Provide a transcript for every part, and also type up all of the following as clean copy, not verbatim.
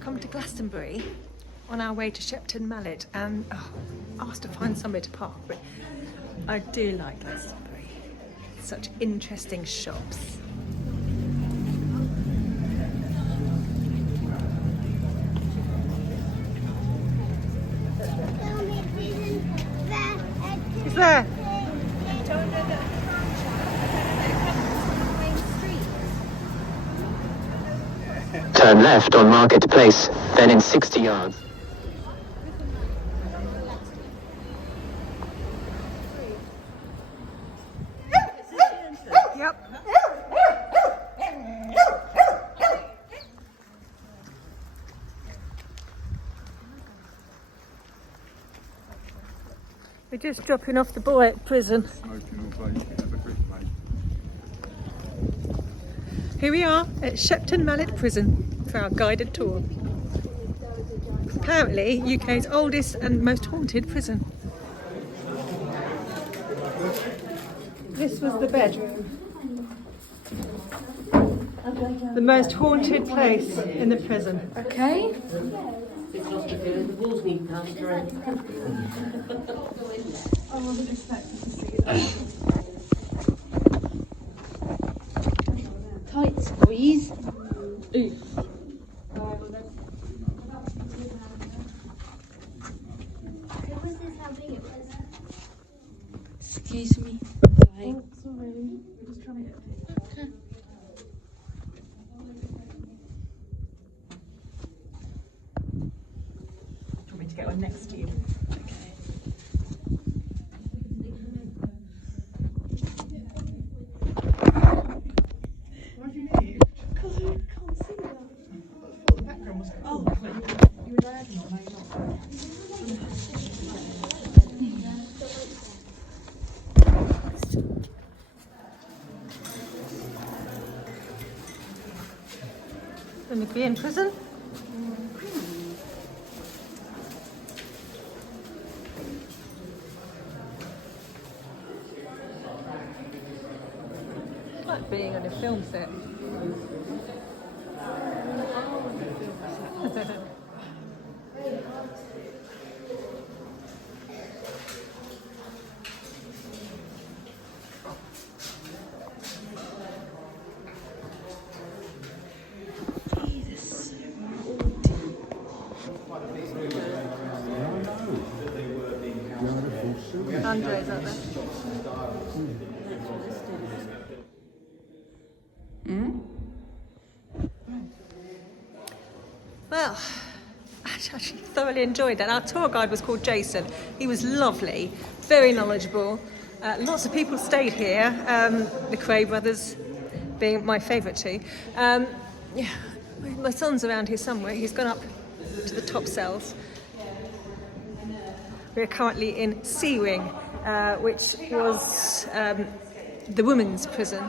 Come to Glastonbury on our way to Shepton Mallet and asked to find somewhere to park, but I do like Glastonbury. Such interesting shops. Is there? Turn left on Marketplace, then in 60 yards. Yep. We're just dropping off the boy at prison. Here we are at Shepton Mallet Prison for our guided tour. Apparently UK's oldest and most haunted prison. This was the bedroom. The most haunted place in the prison. Okay. Tight squeeze. Oof. Excuse me. Sorry. Oh, sorry. We're just trying to get Okay. Do you want me to get one next to you? Going to be in prison? It's like being on a film set. Andre's out there. Well, I actually thoroughly enjoyed that. Our tour guide was called Jason. He was lovely, very knowledgeable. Lots of people stayed here, the Cray brothers being my favourite two. Yeah, my son's around here somewhere. He's gone up to the top cells. We're currently in C Wing, which was the women's prison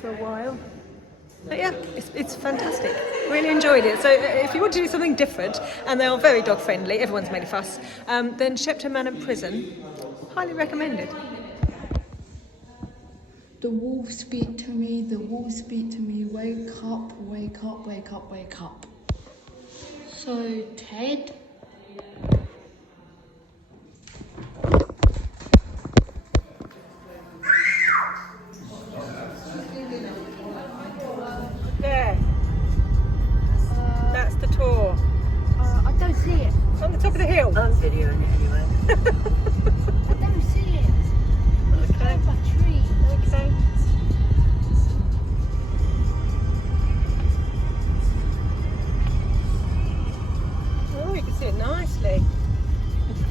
for a while. But yeah, it's fantastic. Really enjoyed it. So if you want to do something different, and they are very dog friendly, everyone's made a fuss, then Shepton Mallet Prison, highly recommended. The wolves speak to me, the wolves speak to me, wake up, wake up, wake up, wake up. So, Ted? There. That's the tour. I don't see it. It's on the top of the hill. I'm videoing it anyway. I don't see it. Okay. It's like a tree. Okay. Oh, you can see it nicely.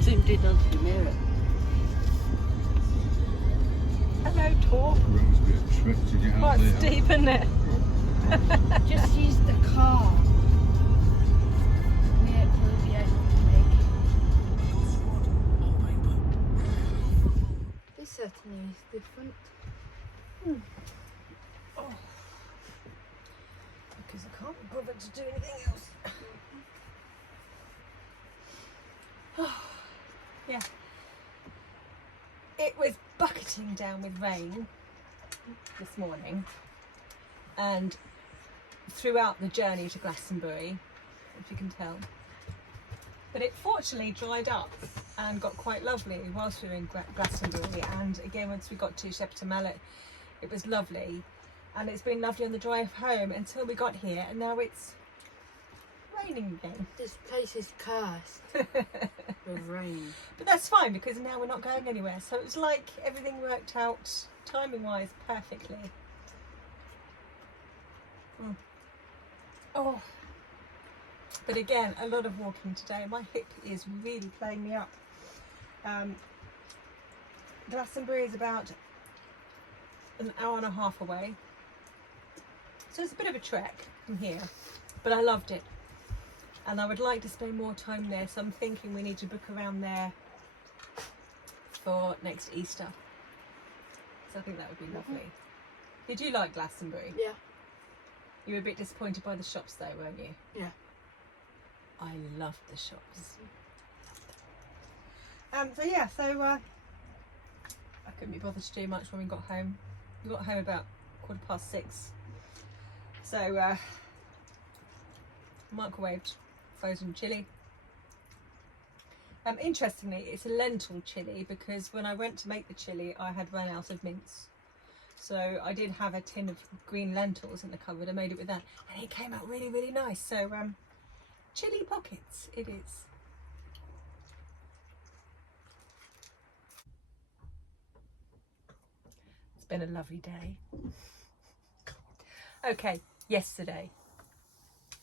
Zoomed in onto the mirror. Hello, tour. Must be a trick to get out Quite there. steep, isn't it? Just use the car. Yeah, we'll be able to make it. This certainly is different. Because I can't be bothered to do anything else. Yeah. It was bucketing down with rain this morning, and throughout the journey to Glastonbury, if you can tell. But it fortunately dried up and got quite lovely whilst we were in Glastonbury, and again once we got to Shepton Mallet it was lovely, and it's been lovely on the drive home until we got here, and now it's raining again. This place is cursed with rain. But that's fine because now we're not going anywhere, so it was like everything worked out timing wise perfectly. Oh, but again, a lot of walking today. My hip is really playing me up. Glastonbury is about an hour and a half away, so it's a bit of a trek from here, but I loved it and I would like to spend more time there, so I'm thinking we need to book around there for next Easter, so I think that would be lovely. Did you like Glastonbury? Yeah. You were a bit disappointed by the shops though, weren't you? Yeah. I loved the shops. So I couldn't be bothered to do much when we got home. We got home about 6:15. So microwaved frozen chilli. Interestingly, it's a lentil chilli because when I went to make the chilli, I had run out of mince. So I did have a tin of green lentils in the cupboard. I made it with that, and it came out really, really nice. So chilli pockets it is. It's been a lovely day. Okay, yesterday.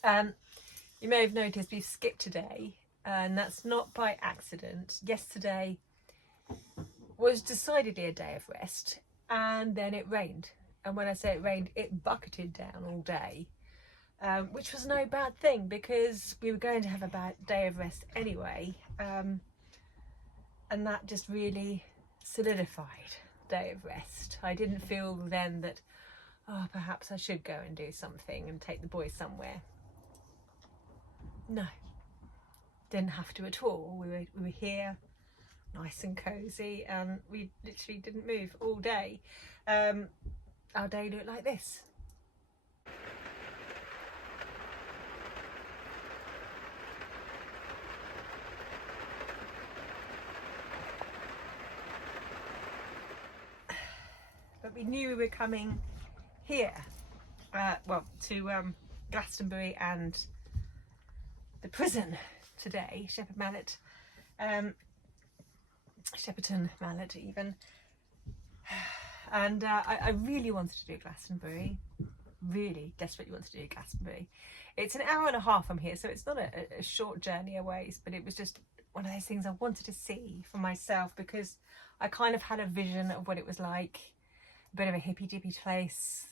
You may have noticed we've skipped a day, and that's not by accident. Yesterday was decidedly a day of rest, and then it rained. And when I say it rained, it bucketed down all day. Which was no bad thing because we were going to have a bad day of rest anyway, and that just really solidified day of rest. I didn't feel then that, oh, perhaps I should go and do something and take the boys somewhere. No, didn't have to at all. We were here, nice and cosy, and we literally didn't move all day. Our day looked like this. But we knew we were coming here, to Glastonbury and the prison today, Shepton Mallet, Shepton Mallet even, and I really wanted to do Glastonbury, really desperately wanted to do Glastonbury. It's an hour and a half from here, so it's not a short journey away, but it was just one of those things I wanted to see for myself because I kind of had a vision of what it was like. A bit of a hippy-dippy place,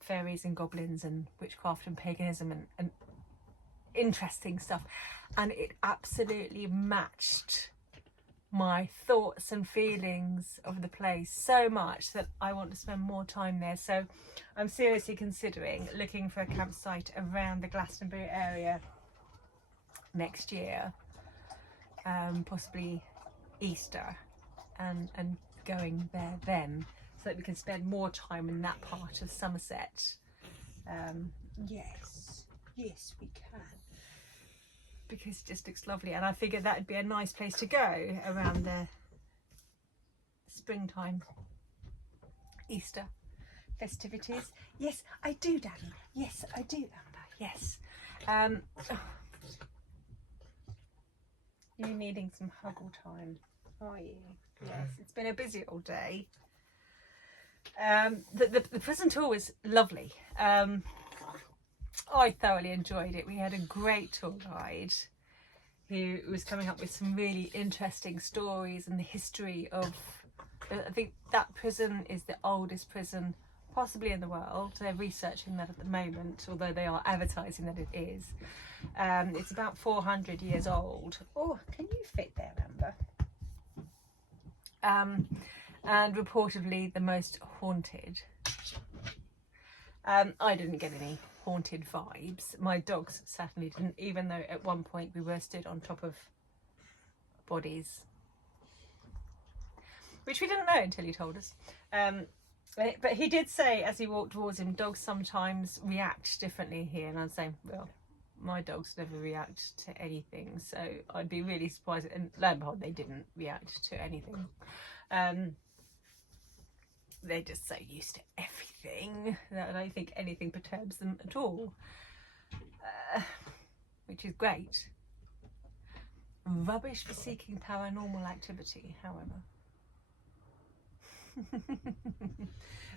fairies and goblins and witchcraft and paganism and interesting stuff, and it absolutely matched my thoughts and feelings of the place so much that I want to spend more time there. So I'm seriously considering looking for a campsite around the Glastonbury area next year, possibly Easter, and going there then, so that we can spend more time in that part of Somerset. Yes, we can. Because it just looks lovely, and I figured that would be a nice place to go around the springtime, Easter festivities. Yes, I do, Daddy. Yes, I do, Amber. Yes. You're needing some huggle time, are you? Yes, it's been a busy all day. The prison tour was lovely. I thoroughly enjoyed it. We had a great tour guide who was coming up with some really interesting stories and the history of, I think that prison is the oldest prison possibly in the world. They're researching that at the moment, although they are advertising that it is. It's about 400 years old. Oh, can you fit there, Amber? and reportedly the most haunted. I didn't get any haunted vibes. My dogs certainly didn't, even though at one point we were stood on top of bodies, which we didn't know until he told us. But he did say as he walked towards him, dogs sometimes react differently here, and I'm saying, well, my dogs never react to anything, so I'd be really surprised. And lo and behold, they didn't react to anything. They're just so used to everything that I don't think anything perturbs them at all, which is great. Rubbish for seeking paranormal activity, however.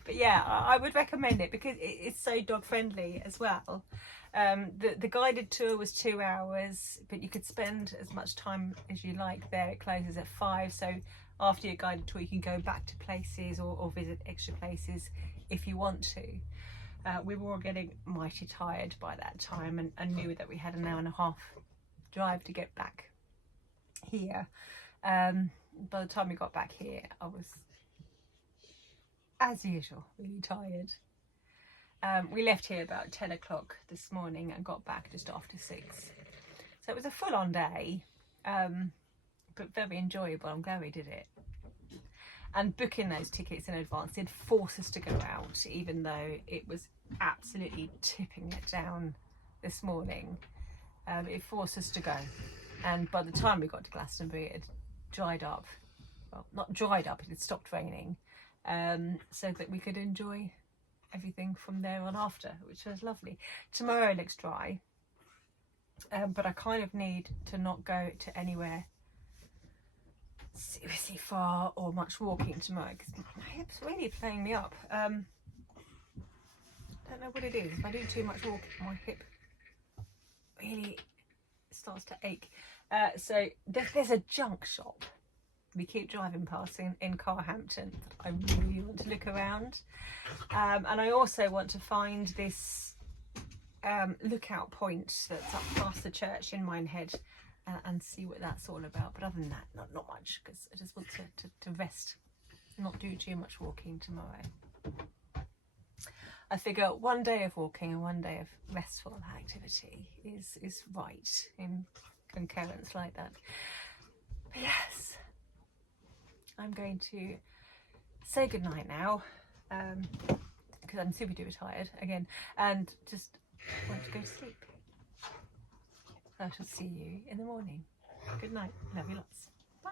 But yeah, I would recommend it because it's so dog friendly as well. The guided tour was 2 hours, but you could spend as much time as you like there. It closes at 5, so after your guided tour you can go back to places or visit extra places if you want to. We were all getting mighty tired by that time and knew that we had an hour and a half drive to get back here. By the time we got back here, I was, as usual, really tired. We left here about 10 o'clock this morning and got back just after 6. So it was a full-on day, but very enjoyable. I'm glad we did it. And booking those tickets in advance did force us to go out, even though it was absolutely tipping it down this morning. It forced us to go. And by the time we got to Glastonbury, it had dried up. Well, not dried up, it had stopped raining. So that we could enjoy everything from there on after, which was lovely. Tomorrow looks dry, but I kind of need to not go to anywhere seriously far or much walking tomorrow because my hip's really playing me up. Don't know what it is. If I do too much walking, my hip really starts to ache. So there's a junk shop we keep driving past in Carhampton. I really want to look around, and I also want to find this lookout point that's up past the church in Minehead and see what that's all about. But other than that, not much, because I just want to rest, not do too much walking tomorrow. I figure one day of walking and one day of restful activity is right in concurrence like that. But yes, I'm going to say goodnight now, because I'm super duper tired again and just want to go to sleep. I shall see you in the morning. Good night. Love you lots. Bye.